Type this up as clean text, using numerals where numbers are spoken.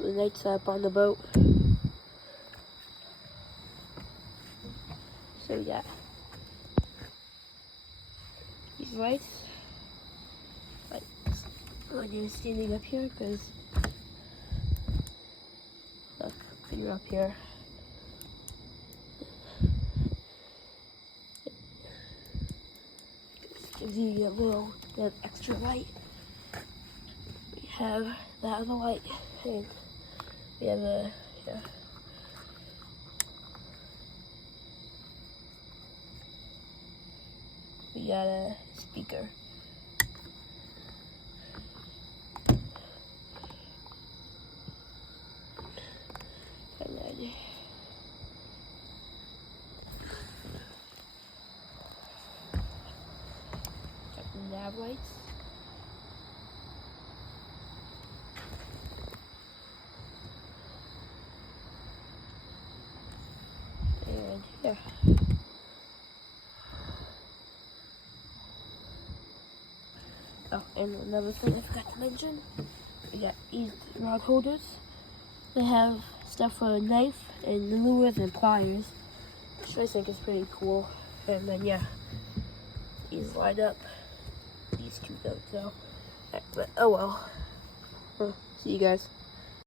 the night setup on the boat. So yeah, these lights, like when you're standing up here, because look, when you're up here, it gives you a little bit of extra light. We have that other light, and we have a, yeah. We got a speaker. And then got the nav lights. And yeah. Oh, and another thing I forgot to mention, we got these rod holders. They have stuff for a knife and lures and pliers, which I think is pretty cool. And then yeah, these line up. These two don't though. But oh well. See you guys.